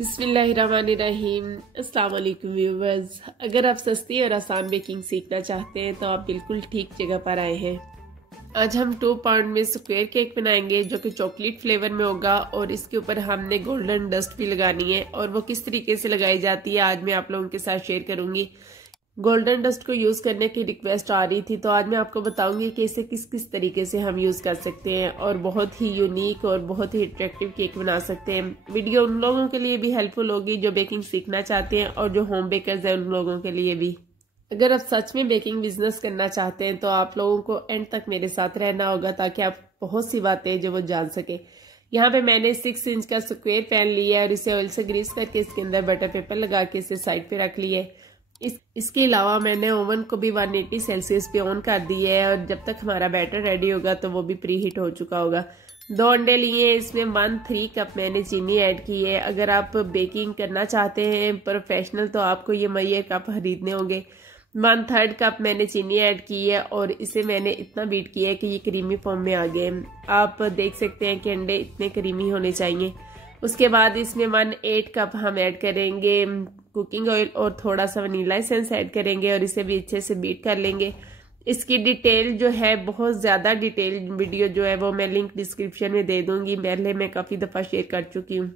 बिस्मिल्लाहिर्रहमानिर्रहीम। अस्सलाम वालेकुम व्यूवर्स। अगर आप सस्ती और आसान बेकिंग सीखना चाहते हैं तो आप बिल्कुल ठीक जगह पर आए हैं। आज हम 2 पाउंड में स्क्वायर केक बनाएंगे जो कि चॉकलेट फ्लेवर में होगा और इसके ऊपर हमने गोल्डन डस्ट भी लगानी है और वो किस तरीके से लगाई जाती है आज मैं आप लोगों के साथ शेयर करूंगी। गोल्डन डस्ट को यूज़ करने की रिक्वेस्ट आ रही थी तो आज मैं आपको बताऊंगी कि इसे किस किस तरीके से हम यूज़ कर सकते हैं और बहुत ही यूनिक और बहुत ही अट्रैक्टिव केक बना सकते हैं। वीडियो उन लोगों के लिए भी हेल्पफुल होगी जो बेकिंग सीखना चाहते हैं और जो होम बेकर्स हैं उन लोगों के लिए भी। अगर आप सच में बेकिंग बिजनेस करना चाहते हैं तो आप लोगों को एंड तक मेरे साथ रहना होगा ताकि आप बहुत सी बातें जो वो जान सके। यहाँ पे मैंने 6 इंच का स्क्वायर पैन लिया है और इसे ऑयल से ग्रीस करके इसके अंदर बटर पेपर लगा के इसे साइड पे रख लिया है। इसके अलावा मैंने ओवन को भी 180 सेल्सियस पे ऑन कर दिया है और जब तक हमारा बैटर रेडी होगा तो वो भी प्री हीट हो चुका होगा। 2 अंडे लिए हैं, इसमें 1/3 कप मैंने चीनी ऐड की है। अगर आप बेकिंग करना चाहते हैं प्रोफेशनल तो आपको ये मैयर कप खरीदने होंगे। 1/3 कप मैंने चीनी ऐड की है और इसे मैंने इतना बीट किया है कि ये क्रीमी फॉर्म में आ गए। आप देख सकते हैं कि अंडे इतने क्रीमी होने चाहिए। उसके बाद इसमें 1/8 कप हम ऐड करेंगे कुकिंग ऑयल और थोड़ा सा वनीला एसेंस ऐड करेंगे और इसे भी अच्छे से बीट कर लेंगे। इसकी डिटेल जो है बहुत ज़्यादा डिटेल वीडियो जो है वो मैं लिंक डिस्क्रिप्शन में दे दूंगी। पहले मैं काफ़ी दफ़ा शेयर कर चुकी हूँ।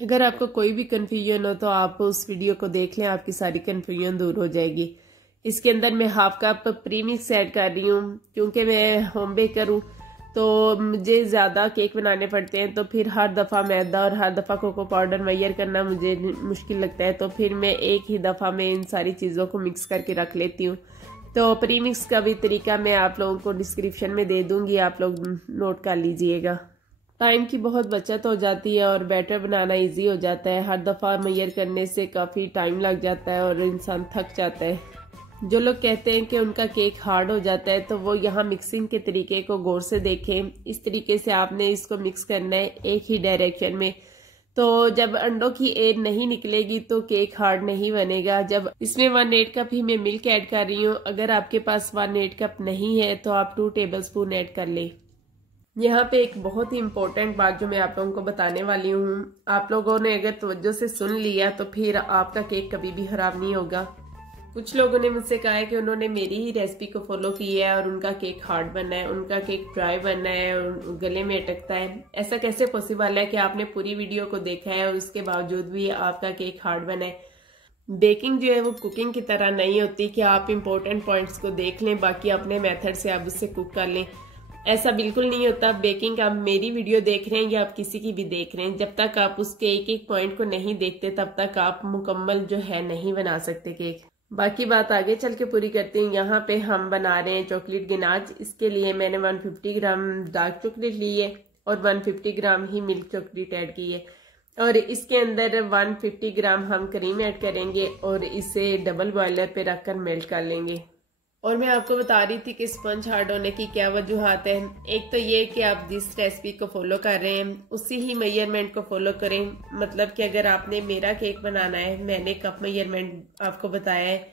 अगर आपको कोई भी कन्फ्यूजन हो तो आप उस वीडियो को देख लें, आपकी सारी कन्फ्यूजन दूर हो जाएगी। इसके अंदर मैं 1/2 कप प्रीमिक्स ऐड कर रही हूँ क्योंकि मैं होम बेकर हूँ तो मुझे ज़्यादा केक बनाने पड़ते हैं तो फिर हर दफ़ा मैदा और हर दफ़ा कोको पाउडर मैयर करना मुझे मुश्किल लगता है। तो फिर मैं एक ही दफ़ा में इन सारी चीज़ों को मिक्स करके रख लेती हूँ। तो प्रीमिक्स का भी तरीका मैं आप लोगों को डिस्क्रिप्शन में दे दूँगी, आप लोग नोट कर लीजिएगा। टाइम की बहुत बचत हो जाती है और बैटर बनाना ईजी हो जाता है। हर दफ़ा मैयर करने से काफ़ी टाइम लग जाता है और इंसान थक जाता है। जो लोग कहते हैं कि उनका केक हार्ड हो जाता है तो वो यहाँ मिक्सिंग के तरीके को गौर से देखें। इस तरीके से आपने इसको मिक्स करना है एक ही डायरेक्शन में। तो जब अंडों की एयर नहीं निकलेगी तो केक हार्ड नहीं बनेगा। जब इसमें 1/8 कप ही मैं मिल्क ऐड कर रही हूँ। अगर आपके पास 1/8 कप नहीं है तो आप 2 टेबलस्पून ऐड कर लें। यहाँ पे एक बहुत ही इम्पोर्टेंट बात जो मैं आप लोगों को बताने वाली हूँ, आप लोगों ने अगर तवज्जो से सुन लिया तो फिर आपका केक कभी भी खराब नहीं होगा। कुछ लोगों ने मुझसे कहा है कि उन्होंने मेरी ही रेसिपी को फॉलो किया है और उनका केक हार्ड बनना है, उनका केक ड्राई बनना है और गले में अटकता है। ऐसा कैसे पॉसिबल है कि आपने पूरी वीडियो को देखा है और उसके बावजूद भी आपका केक हार्ड बना है। बेकिंग जो है वो कुकिंग की तरह नहीं होती कि आप इम्पोर्टेंट पॉइंट्स को देख लें बाकी अपने मेथड से आप उससे कुक कर लें। ऐसा बिल्कुल नहीं होता। बेकिंग आप मेरी वीडियो देख रहे हैं या आप किसी की भी देख रहे हैं, जब तक आप उसके एक एक पॉइंट को नहीं देखते तब तक आप मुकम्मल जो है नहीं बना सकते केक। बाकी बात आगे चल के पूरी करते हैं। यहाँ पे हम बना रहे हैं चॉकलेट गिनाच। इसके लिए मैंने 150 ग्राम डार्क चॉकलेट ली है और 150 ग्राम ही मिल्क चॉकलेट ऐड की है और इसके अंदर 150 ग्राम हम क्रीम ऐड करेंगे और इसे डबल बॉयलर पे रखकर मेल्ट कर लेंगे। और मैं आपको बता रही थी कि स्पंज हार्ड होने की क्या वजूहत है। एक तो ये कि आप जिस रेसिपी को फॉलो कर रहे हैं उसी ही मेजरमेंट को फॉलो करें। मतलब कि अगर आपने मेरा केक बनाना है, मैंने कप मेजरमेंट आपको बताया है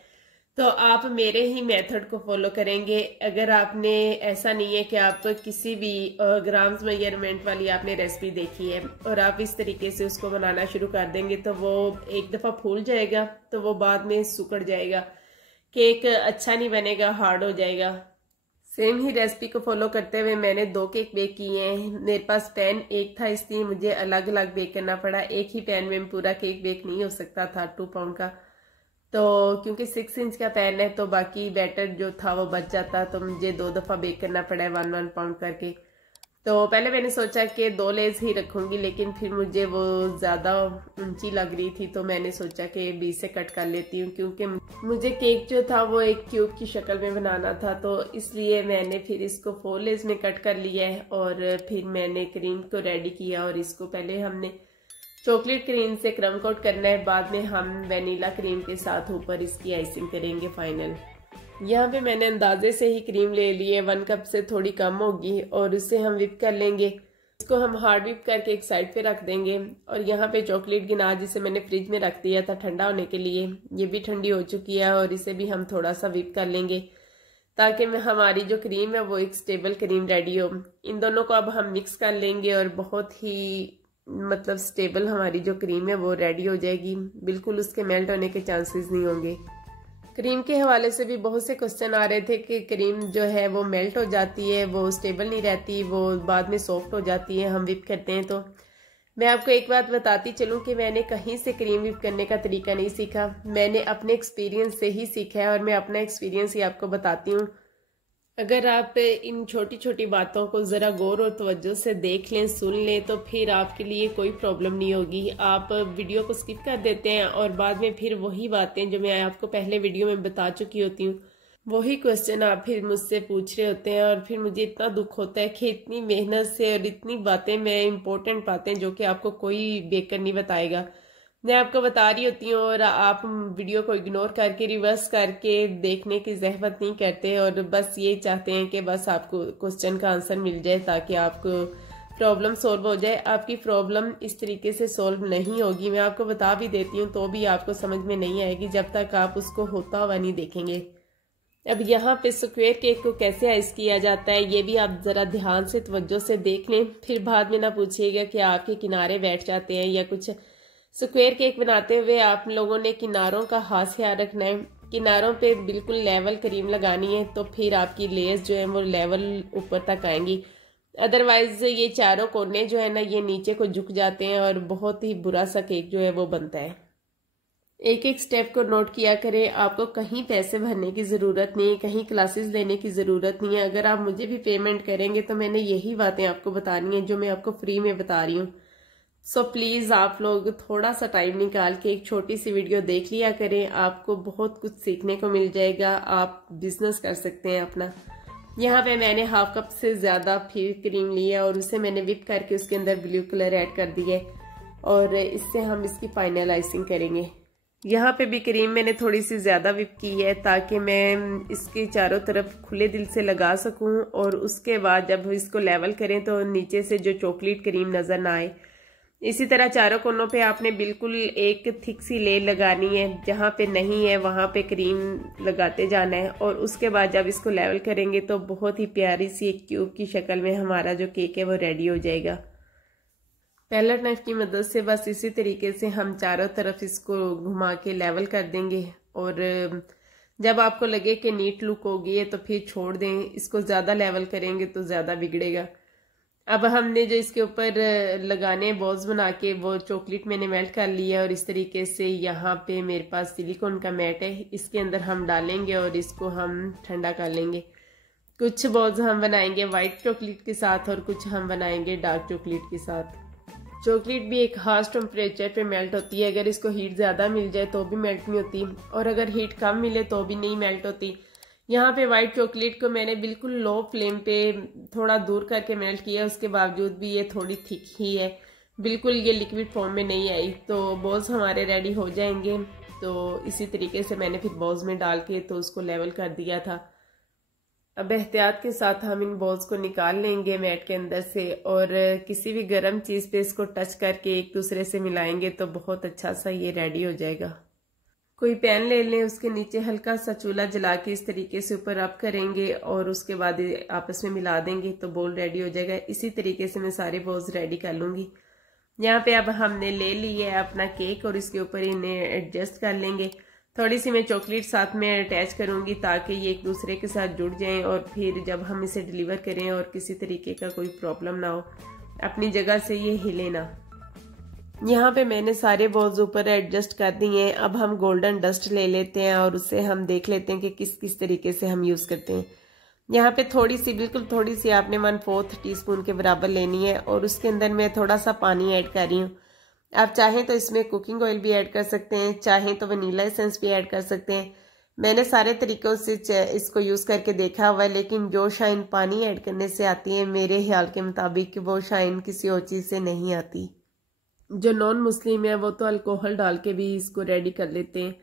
तो आप मेरे ही मेथड को फॉलो करेंगे। अगर आपने ऐसा नहीं है कि आप किसी भी ग्राम्स मेजरमेंट वाली आपने रेसिपी देखी है और आप इस तरीके से उसको बनाना शुरू कर देंगे तो वो एक दफ़ा फूल जाएगा तो वो बाद में सुकड़ जाएगा, केक अच्छा नहीं बनेगा, हार्ड हो जाएगा। सेम ही रेसिपी को फॉलो करते हुए मैंने 2 केक बेक किए हैं। मेरे पास पैन एक था इसलिए मुझे अलग अलग बेक करना पड़ा। एक ही पैन में पूरा केक बेक नहीं हो सकता था 2 पाउंड का, तो क्योंकि 6 इंच का पैन है तो बाकी बैटर जो था वो बच जाता तो मुझे 2 दफ़ा बेक करना पड़ा है 1 पाउंड करके। तो पहले मैंने सोचा कि 2 लेयर्स ही रखूंगी लेकिन फिर मुझे वो ज़्यादा ऊंची लग रही थी तो मैंने सोचा कि बीच से कट कर लेती हूँ क्योंकि मुझे केक जो था वो एक क्यूब की शक्ल में बनाना था। तो इसलिए मैंने फिर इसको 4 लेयर्स में कट कर लिया है और फिर मैंने क्रीम को रेडी किया और इसको पहले हमने चॉकलेट क्रीम से क्रम कोट करना है, बाद में हम वनीला क्रीम के साथ ऊपर इसकी आइसिंग करेंगे फाइनल। यहाँ पे मैंने अंदाजे से ही क्रीम ले ली है, 1 कप से थोड़ी कम होगी और इसे हम विप कर लेंगे। इसको हम हार्ड विप करके एक साइड पे रख देंगे और यहाँ पे चॉकलेट गिनाच जिसे मैंने फ्रिज में रख दिया था ठंडा होने के लिए, ये भी ठंडी हो चुकी है और इसे भी हम थोड़ा सा विप कर लेंगे ताकि हमारी जो क्रीम है वो एक स्टेबल क्रीम रेडी हो। इन दोनों को अब हम मिक्स कर लेंगे और बहुत ही मतलब स्टेबल हमारी जो क्रीम है वो रेडी हो जाएगी, बिल्कुल उसके मेल्ट होने के चांसेस नहीं होंगे। क्रीम के हवाले से भी बहुत से क्वेश्चन आ रहे थे कि क्रीम जो है वो मेल्ट हो जाती है, वो स्टेबल नहीं रहती, वो बाद में सॉफ्ट हो जाती है हम विप करते हैं। तो मैं आपको एक बात बताती चलूं कि मैंने कहीं से क्रीम विप करने का तरीका नहीं सीखा, मैंने अपने एक्सपीरियंस से ही सीखा है और मैं अपना एक्सपीरियंस ही आपको बताती हूँ। अगर आप इन छोटी छोटी बातों को ज़रा गौर और तवज्जो से देख लें, सुन लें, तो फिर आपके लिए कोई प्रॉब्लम नहीं होगी। आप वीडियो को स्किप कर देते हैं और बाद में फिर वही बातें जो मैं आपको पहले वीडियो में बता चुकी होती हूँ, वही क्वेश्चन आप फिर मुझसे पूछ रहे होते हैं और फिर मुझे इतना दुख होता है कि इतनी मेहनत से और इतनी बातें मैं इम्पोर्टेंट बातें जो कि आपको कोई बेकर नहीं बताएगा, मैं आपको बता रही होती हूँ और आप वीडियो को इग्नोर करके रिवर्स करके देखने की ज़हमत नहीं करते और बस ये चाहते हैं कि बस आपको क्वेश्चन का आंसर मिल जाए ताकि आपको प्रॉब्लम सॉल्व हो जाए। आपकी प्रॉब्लम इस तरीके से सॉल्व नहीं होगी, मैं आपको बता भी देती हूँ तो भी आपको समझ में नहीं आएगी जब तक आप उसको होता हुआ नहीं देखेंगे। अब यहाँ पे स्क्वायर केक को कैसे आइस किया जाता है ये भी आप ज़रा ध्यान से तवज्जो से देख लें, फिर बाद में ना पूछिएगा कि आपके किनारे बैठ जाते हैं या कुछ। स्क्वायर केक बनाते हुए आप लोगों ने किनारों का खास ख्याल रखना है, किनारों पे बिल्कुल लेवल क्रीम लगानी है तो फिर आपकी लेयर्स जो है वो लेवल ऊपर तक आएंगी। अदरवाइज ये चारों कोने जो है ना ये नीचे को झुक जाते हैं और बहुत ही बुरा सा केक जो है वो बनता है। एक एक स्टेप को नोट किया करें, आपको कहीं पैसे भरने की ज़रूरत नहीं है, कहीं क्लासेस लेने की ज़रूरत नहीं है। अगर आप मुझे भी पेमेंट करेंगे तो मैंने यही बातें आपको बतानी है जो मैं आपको फ्री में बता रही हूँ। सो प्लीज़ आप लोग थोड़ा सा टाइम निकाल के एक छोटी सी वीडियो देख लिया करें, आपको बहुत कुछ सीखने को मिल जाएगा, आप बिजनेस कर सकते हैं अपना। यहाँ पे मैंने हाफ कप से ज़्यादा फिर क्रीम लिया और उसे मैंने विप करके उसके अंदर ब्लू कलर ऐड कर दिया और इससे हम इसकी फाइनल आइसिंग करेंगे। यहाँ पे भी क्रीम मैंने थोड़ी सी ज़्यादा विप की है ताकि मैं इसके चारों तरफ खुले दिल से लगा सकूँ और उसके बाद जब इसको लेवल करें तो नीचे से जो चॉकलेट क्रीम नज़र ना आए। इसी तरह चारों कोनों पे आपने बिल्कुल एक थिक सी लेयर लगानी है, जहाँ पे नहीं है वहाँ पे क्रीम लगाते जाना है और उसके बाद जब इसको लेवल करेंगे तो बहुत ही प्यारी सी एक क्यूब की शक्ल में हमारा जो केक है वो रेडी हो जाएगा। पैलेट नाइफ की मदद से बस इसी तरीके से हम चारों तरफ इसको घुमा के लेवल कर देंगे और जब आपको लगे कि नीट लुक होगी है तो फिर छोड़ दें, इसको ज़्यादा लेवल करेंगे तो ज़्यादा बिगड़ेगा। अब हमने जो इसके ऊपर लगाने बॉल्स बना के वो चॉकलेट मैंने मेल्ट कर लिया और इस तरीके से यहाँ पे मेरे पास सिलिकॉन का मैट है, इसके अंदर हम डालेंगे और इसको हम ठंडा कर लेंगे। कुछ बॉल्स हम बनाएंगे वाइट चॉकलेट के साथ और कुछ हम बनाएंगे डार्क चॉकलेट के साथ। चॉकलेट भी एक खास टेम्परेचर पे मेल्ट होती है, अगर इसको हीट ज़्यादा मिल जाए तो भी मेल्ट नहीं होती और अगर हीट कम मिले तो भी नहीं मेल्ट होती। यहाँ पे वाइट चॉकलेट को मैंने बिल्कुल लो फ्लेम पे थोड़ा दूर करके मेल्ट किया, उसके बावजूद भी ये थोड़ी थिक ही है, बिल्कुल ये लिक्विड फॉर्म में नहीं आई। तो बॉल्स हमारे रेडी हो जाएंगे। तो इसी तरीके से मैंने फिर बॉल्स में डाल के तो उसको लेवल कर दिया था। अब एहतियात के साथ हम इन बॉल्स को निकाल लेंगे मैट के अंदर से और किसी भी गर्म चीज़ पे इसको टच करके एक दूसरे से मिलाएंगे तो बहुत अच्छा सा ये रेडी हो जाएगा। कोई पैन ले लें, उसके नीचे हल्का सा चूल्हा जला के इस तरीके से ऊपर अप करेंगे और उसके बाद आपस में मिला देंगे तो बोल रेडी हो जाएगा। इसी तरीके से मैं सारे बॉल्स रेडी कर लूँगी। यहाँ पे अब हमने ले ली है अपना केक और इसके ऊपर इन्हें एडजस्ट कर लेंगे। थोड़ी सी मैं चॉकलेट साथ में अटैच करूँगी ताकि ये एक दूसरे के साथ जुड़ जाएं और फिर जब हम इसे डिलीवर करें और किसी तरीके का कोई प्रॉब्लम ना हो, अपनी जगह से ये हिले ना। यहाँ पे मैंने सारे बॉल्स ऊपर एडजस्ट कर दिए हैं। अब हम गोल्डन डस्ट ले लेते हैं और उससे हम देख लेते हैं कि किस किस तरीके से हम यूज़ करते हैं। यहाँ पे थोड़ी सी, बिल्कुल थोड़ी सी आपने 1/4 टीस्पून के बराबर लेनी है और उसके अंदर मैं थोड़ा सा पानी ऐड कर रही हूँ। आप चाहें तो इसमें कुकिंग ऑयल भी ऐड कर सकते हैं, चाहें तो वनीला एसेंस भी ऐड कर सकते हैं। मैंने सारे तरीक़ों से इसको यूज़ करके देखा हुआ है, लेकिन जो शाइन पानी ऐड करने से आती है मेरे ख्याल के मुताबिक वो शाइन किसी और चीज़ से नहीं आती। जो नॉन मुस्लिम है वो तो अल्कोहल डाल के भी इसको रेडी कर लेते हैं।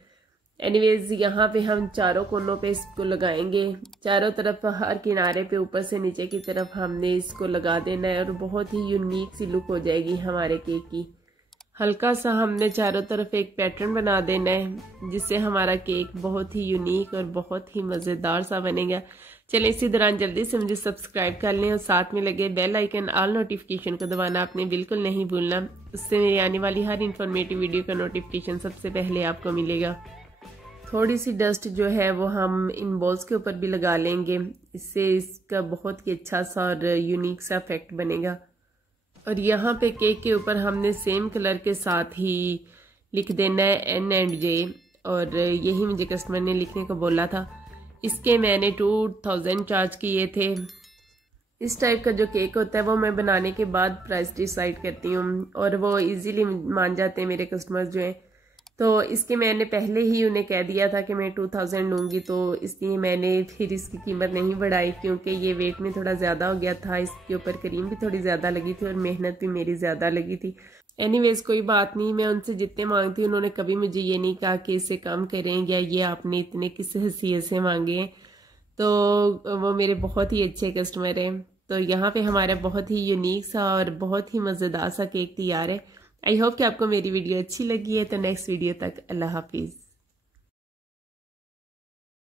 एनीवेज यहाँ पे हम चारों कोनों पे इसको लगाएंगे, चारों तरफ हर किनारे पे ऊपर से नीचे की तरफ हमने इसको लगा देना है और बहुत ही यूनिक सी लुक हो जाएगी हमारे केक की। हल्का सा हमने चारों तरफ एक पैटर्न बना देना है जिससे हमारा केक बहुत ही यूनिक और बहुत ही मज़ेदार सा बनेगा। चलें इसी दौरान जल्दी से मुझे सब्सक्राइब कर लें और साथ में लगे बेल आइकन ऑल नोटिफिकेशन को दबाना आपने बिल्कुल नहीं भूलना। उससे मेरी आने वाली हर इन्फॉर्मेटिव वीडियो का नोटिफिकेशन सबसे पहले आपको मिलेगा। थोड़ी सी डस्ट जो है वो हम इन बॉल्स के ऊपर भी लगा लेंगे, इससे इसका बहुत ही अच्छा सा और यूनिक सा इफेक्ट बनेगा। और यहाँ पे केक के ऊपर हमने सेम कलर के साथ ही लिख देना है N and J, और यही मुझे कस्टमर ने लिखने को बोला था। इसके मैंने 2000 चार्ज किए थे। इस टाइप का जो केक होता है वो मैं बनाने के बाद प्राइस डिसाइड करती हूँ और वो इजीली मान जाते हैं मेरे कस्टमर्स जो हैं। तो इसके मैंने पहले ही उन्हें कह दिया था कि मैं 2000 लूँगी, तो इसलिए मैंने फिर इसकी कीमत नहीं बढ़ाई क्योंकि ये वेट में थोड़ा ज़्यादा हो गया था। इसके ऊपर क्रीम भी थोड़ी ज़्यादा लगी थी और मेहनत भी मेरी ज़्यादा लगी थी। एनीवेज कोई बात नहीं, मैं उनसे जितने मांगती हूँ उन्होंने कभी मुझे ये नहीं कहा कि इससे कम करें या ये आपने इतने किस हैसियत से मांगे हैं। तो वो मेरे बहुत ही अच्छे कस्टमर हैं। तो यहाँ पे हमारा बहुत ही यूनिक सा और बहुत ही मज़ेदार सा केक तैयार है। आई होप कि आपको मेरी वीडियो अच्छी लगी है। तो नेक्स्ट वीडियो तक अल्लाह हाफिज़।